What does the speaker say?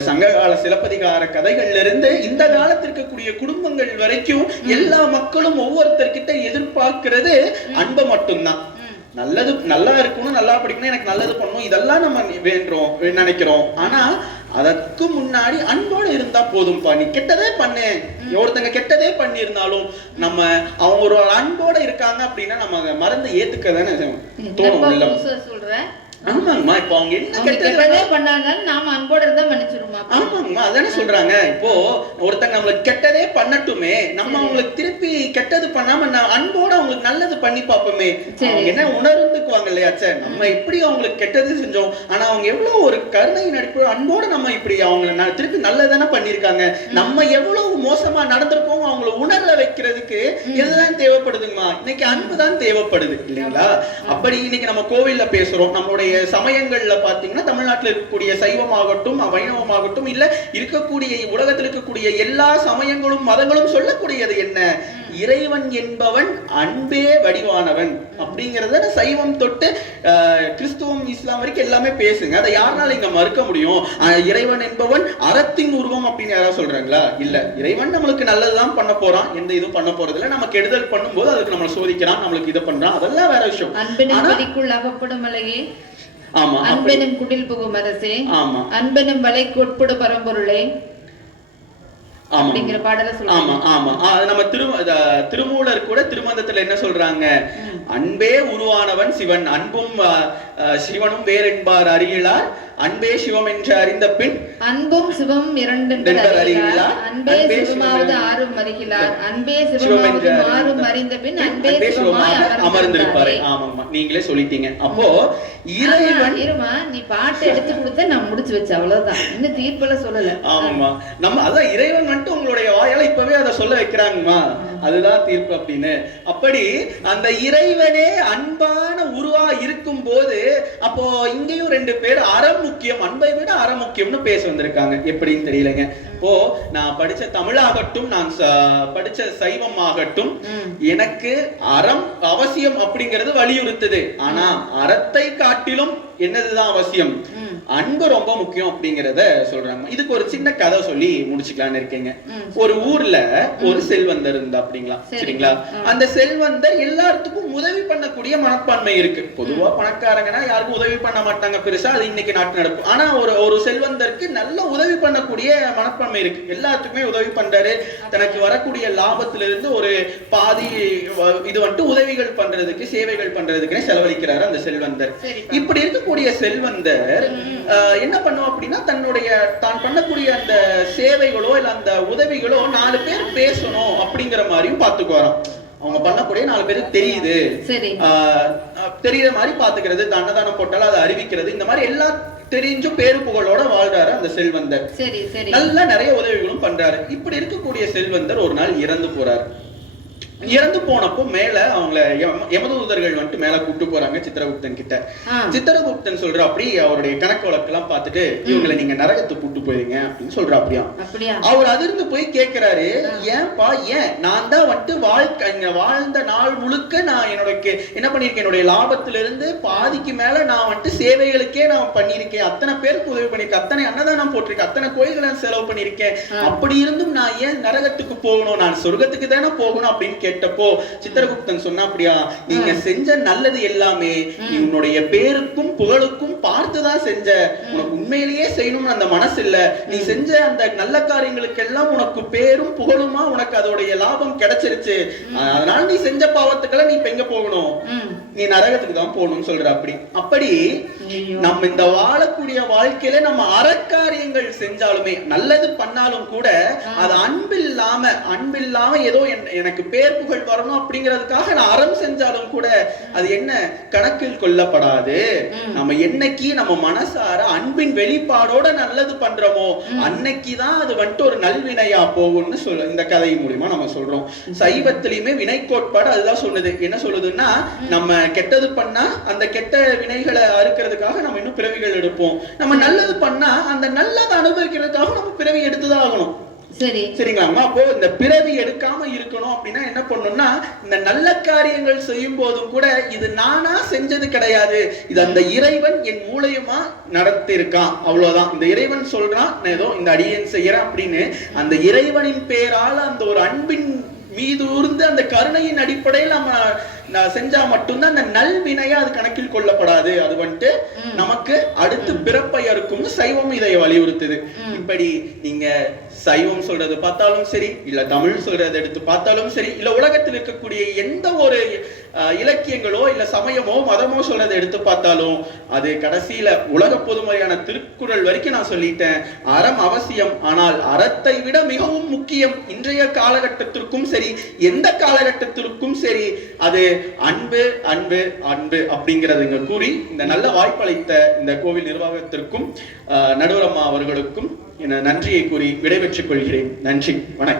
சங்ககால சிலப்பதிகார கதைகள்ல இருந்து இந்த காலத்தில் இருக்கக்கூடிய குடும்பங்கள் வரைக்கும் எல்லா மக்களும் ஒவ்வொருத்தர்கிட்ட எதிர்பார்க்கிறது அன்பை மட்டும்தான். நல்லது நல்லா இருக்கணும் நல்லா படிக்கணும் எனக்கு நல்லது பண்ணணும் இதெல்லாம் நம்ம வேண்டுறோம் நினைக்கிறோம். ஆனா அதற்கு முன்னாடி அன்போட இருந்தா போதும்பா. நீ கெட்டதே பண்ணு. ஒருத்தங்க கெட்டதே பண்ணியிருந்தாலும் நம்ம அவங்க ஒரு அன்போட இருக்காங்க அப்படின்னா நம்ம மறந்து ஏத்துக்க தானே தோணும் என்னப்பா இல்ல? புதுசா சொல்ற? ஆமாங்கம்மா இப்போ அவங்க என்ன கெட்டது? பண்ணாங்கன்னு நாம அன்போட இருந்தா மன்னிச்சிருமா ஆமாங்கம்மா அதானே சொல்றாங்க. இப்போ ஒருத்தங்க நம்மளுக்கு கெட்டதே பண்ணட்டுமே நம்ம அவங்களுக்கு திருப்பி கெட்டது பண்ணாம நான் அன்போட அவங்களுக்கு நல்லது பண்ணி பார்ப்போமே. சரி. என்ன உணர்ந்துக்குவாங்க இல்லையா சே நம்ம இப்படி அவங்களுக்கு கெட்டது செஞ்சோம். ஆனா அவங்க எவ்வளவு ஒரு கருணை நடிப்பு அன்போட நம்ம இப்படி அவங்கள திருப்பி நல்லதானே பண்ணிருக்காங்க நம்ம எவ்வளவு மோசமா நடந்திருக்கோம் அவங்கள உணர வைக்கிறதுக்கு இதுதான் தேவைப்படுதுங்கம்மா? இன்னைக்கு அன்பு தான் தேவைப்படுது இல்லைங்களா? அப்படி இன்னைக்கு நம்ம கோவில்ல பேசுறோம். நம்மளுடைய சமயங்கள்ல பாத்தீங்கன்னா தமிழ்நாட்டுல இருக்கக்கூடிய சைவமாகட்டும் வைணவமாகட்டும் இல்ல இருக்கக்கூடிய உலகத்தில் இருக்கக்கூடிய எல்லா சமயங்களும் மதங்களும் சொல்லக்கூடியது என்ன? இறைவன் என்பவன் அன்பே வடிவானவன். அப்படிங்கறத சைவம் தொட்டு கிறிஸ்துவம் இஸ்லாம் வரைக்கும் எல்லாமே பேசுங்க. அதை யாருனால இங்க மறுக்க முடியும்? இறைவன் என்பவன் அறத்தின் உருவம் அப்படின்னு யாராவது சொல்றாங்களா? இல்ல. இறைவன் நம்மளுக்கு நல்லதுதான் பண்ண போறான். எந்த இதுவும் பண்ண போறது இல்ல நம்ம கெடுதல் பண்ணும்போது அதுக்கு நம்மளை சோதிக்கிறான் நம்மளுக்கு இதை பண்றான். அதெல்லாம் வேற விஷயம். வலிக்குள் அகப்படும் அலையே ஆமா அன்பெனும் குடில் புகும் அரசே. ஆமா. அன்பெனும் வலை கொட்புடு பரம்பொருளே. அப்படிங்கிற பாடல ஆமா சொல்லுவாங்க ஆமா ஆ, அது நம்ம திரு திருமூலர் கூட திருமந்தத்துல என்ன சொல்றாங்க? அன்பே உருவானவன் சிவன். அன்பும் சிவனும் வேறென்பார் அறியலார் அன்பே சிவம் என்று அறிந்த பின் அன்பும் சிவம் அறிகிறார் அறிகிறார். அன்பே சிவமாவது சிவம் ஆறும் அறிகிறார். அன்பே சிவம் சிவமாவது மாறும் அறிந்த பின் அன்பே சிவமாய் அமர்ந்திருப்பாரு. ஆமாமா நீங்களே சொல்லிட்டீங்க. அப்போ இறைவன் இருமா நீ பாட்டு எடுத்து கொடுத்த நான் முடிச்சு வச்சேன். அவ்வளவுதான். இன்னும் தீர்ப்பெல்லாம் சொல்லல. ஆமாமா நம்ம அதான் இறைவன் வந்துட்டு உங்களுடைய வாயால இப்பவே அதை சொல்ல வைக்கிறாங்கம்மா. அதுதான் தீர்ப்பு அப்படின்னு. அப்படி அந்த இறைவனே அன்பான உருவா இருக்கும் போது அப்போ இங்கேயும் ரெண்டு பேர் அறம் முக்கியம் அன்பை விட அறம் முக்கியம்னு பேச வந்திருக்காங்க. எப்படின்னு தெரியலங்க. இப்போ நான் படிச்ச தமிழாகட்டும் நான் படிச்ச சைவம் ஆகட்டும். எனக்கு அறம் அவசியம் அப்படிங்கிறது வலியுறுத்துது. ஆனா அறத்தை காட்டிலும் என்னதுதான் அவசியம். அன்பு ரொம்ப முக்கியம் அப்படிங்கறத சொல்றாங்க. இதுக்கு ஒரு சின்ன கதை சொல்லி முடிச்சுக்கலாம்னு இருக்கேங்க. ஒரு ஊர்ல ஒரு செல்வந்தர் இருந்தா அப்படிங்களா சரி. சரிங்களா. அந்த செல்வந்தர் எல்லாத்துக்கும் உதவி பண்ணக்கூடிய மனப்பான்மை இருக்கு. பொதுவா பணக்காரங்கன்னா யாருக்கும் உதவி பண்ண மாட்டாங்க பெருசா. அது இன்னைக்கு நாட்டு நடக்கும் ஆனா ஒரு ஒரு செல்வந்தருக்கு நல்ல உதவி பண்ணக்கூடிய மனப்பான்மை இருக்கு. எல்லாத்துக்குமே உதவி பண்றாரு. தனக்கு வரக்கூடிய லாபத்துல இருந்து ஒரு பாதி இது வந்துட்டு உதவிகள் பண்றதுக்கு சேவைகள் பண்றதுக்குன்னு செலவழிக்கிறாரு அந்த செல்வந்தர். இப்படி இருக்கக்கூடிய செல்வந்தர் என்ன பண்ணுவோம் அப்படின்னா தன்னுடைய தான் பண்ணக்கூடிய அந்த சேவைகளோ இல்ல அந்த உதவிகளோ நாலு பேர் பேசணும் அப்படிங்கிற மாதிரியும் பாத்துக்குவாராம் அவங்க பண்ணக்கூடிய நாலு பேருக்கு தெரியுது. தெரியுற மாதிரி பாத்துக்கிறது அன்னதானம் போட்டாலும் அதை அறிவிக்கிறது இந்த மாதிரி எல்லா தெரிஞ்சும் பேரு புகழோட வாழ்றாரு அந்த செல்வந்தர். நல்லா நிறைய உதவிகளும் பண்றாரு. இப்படி இருக்கக்கூடிய செல்வந்தர் ஒரு நாள் இறந்து போறாரு. இறந்து போனப்போ மேல அவங்கள யம- யமதூதர்கள் வந்துட்டு மேல கூட்டு போறாங்க சித்திரகுப்தன் கிட்ட. சித்திரகுப்தன் சொல்ற அப்படி அவருடைய கணக்கு வழக்கெல்லாம் பார்த்துட்டு இவங்களை நீங்க நரகத்துக்கு கூட்டு போயிருங்க அப்படின்னு சொல்ற அப்படியா? அவர் அதிர்ந்து போய் கேக்குறாரு ஏன்பா ஏன்? நான் தான் வந்துட்டு வாழ்க்கை வாழ்ந்த நாள் முழுக்க நான் என்னோட என்ன பண்ணிருக்கேன் என்னுடைய லாபத்துல இருந்து பாதிக்கு மேல நான் வந்துட்டு சேவைகளுக்கே நான் பண்ணியிருக்கேன். அத்தனை பேருக்கு உதவி பண்ணிருக்கேன் அத்தனை அன்னதானம் போட்டிருக்கேன். அத்தனை கோயில்களை நான் செலவு பண்ணிருக்கேன் அப்படி இருந்தும் நான் ஏன் நரகத்துக்கு போகணும்? நான் சொர்க்கத்துக்கு தானே போகணும் அப்படின்னு கேட்டப்போ சித்திரகுப்தன் சொன்னா அப்படியா நீங்க செஞ்ச நல்லது எல்லாமே நீ உன்னுடைய பேருக்கும் புகழுக்கும் பார்த்துதான் செஞ்ச. உனக்கு உண்மையிலேயே செய்யணும்னு அந்த மனசு இல்ல நீ செஞ்ச அந்த நல்ல காரியங்களுக்கு எல்லாம் உனக்கு பேரும் புகழுமா? உனக்கு அதோடைய லாபம் கிடைச்சிருச்சு. அதனால நீ செஞ்ச பாவத்துக்கெல்லாம் நீ இப்ப எங்க போகணும். நீ நரகத்துக்கு தான் போகணும்னு சொல்ற அப்படி. அப்படி. நம்ம இந்த வாழக்கூடிய வாழ்க்கையில நம்ம அறக்காரியங்கள் செஞ்சாலுமே நல்லது பண்ணாலும் கூட அது அன்பில்லாம அன்பில்லாம ஏதோ என்- எனக்கு பேர் புகழ் வரணும் அப்படிங்கிறதுக்காக நான் அறம் செஞ்சாலும் கூட அது என்ன? கணக்கில் கொள்ளப்படாது. நம்ம என்னைக்கு நம்ம மனசார அன்பின் வெளிப்பாடோட நல்லது பண்றோமோ அன்னைக்கு தான் அது வந்துட்டு ஒரு நல்வினையா போகும்னு சொல்ல இந்த கதை மூலியமா நம்ம சொல்றோம். சைவத்திலயுமே வினை கோட்பாடு அதுதான் சொல்லுது. என்ன சொல்லுதுன்னா நம்ம கெட்டது பண்ணா அந்த கெட்ட வினைகளை அறுக்கிறதுக்காக நம்ம இன்னும் பிறவிகள் எடுப்போம். நம்ம நல்லது பண்ணா அந்த நல்லதை அனுபவிக்கிறதுக்காக நம்ம பிறவி எடுத்துதான் ஆகணும். சரி. சரிங்களாம்மா அப்போ இந்த பிறவி எடுக்காம இருக்கணும் அப்படின்னா என்ன பண்ணணும்னா இந்த நல்ல காரியங்கள் செய்யும் போதும் கூட இது நானா செஞ்சது கிடையாது. இது அந்த இறைவன் என் மூலயமா நடத்தியிருக்கான் அவ்வளவுதான். இந்த இறைவன் சொல்றான் நான் ஏதோ இந்த அடியன் செய்யறேன் அப்படின்னு அந்த இறைவனின் பெயரால் அந்த ஒரு அன்பின் மீது ஊர்ந்து அந்த கருணையின் அடிப்படையில் நம்ம செஞ்சா மட்டும்தான் அந்த நல்வினையா அது கணக்கில் கொள்ளப்படாது. அது வந்துட்டு. நமக்கு அடுத்து பிறப்பை அறுக்கும்னு சைவம் இதை வலியுறுத்துது. இப்படி நீங்க சைவம் சொல்றது பார்த்தாலும் சரி இல்ல தமிழ் சொல்றது எடுத்து பார்த்தாலும் சரி இல்ல உலகத்தில் இருக்கக்கூடிய எந்த ஒரு இலக்கியங்களோ இல்ல சமயமோ மதமோ சொல்றதை எடுத்து பார்த்தாலும் அது கடைசியில உலக பொதுமறையான திருக்குறள் வரைக்கும் நான் சொல்லிட்டேன். அறம் அவசியம். ஆனால் அறத்தை விட மிகவும் முக்கியம். இன்றைய காலகட்டத்திற்கும் சரி எந்த காலகட்டத்திற்கும் சரி அது அன்பு அன்பு அன்பு அப்படிங்கிறதுங்க கூறி இந்த நல்ல வாய்ப்பளித்த இந்த கோவில் நிர்வாகத்திற்கும் நடுவரம்மா அவர்களுக்கும் என நன்றியை கூறி விடைபெற்றுக் கொள்கிறேன். நன்றி. வணக்கம்.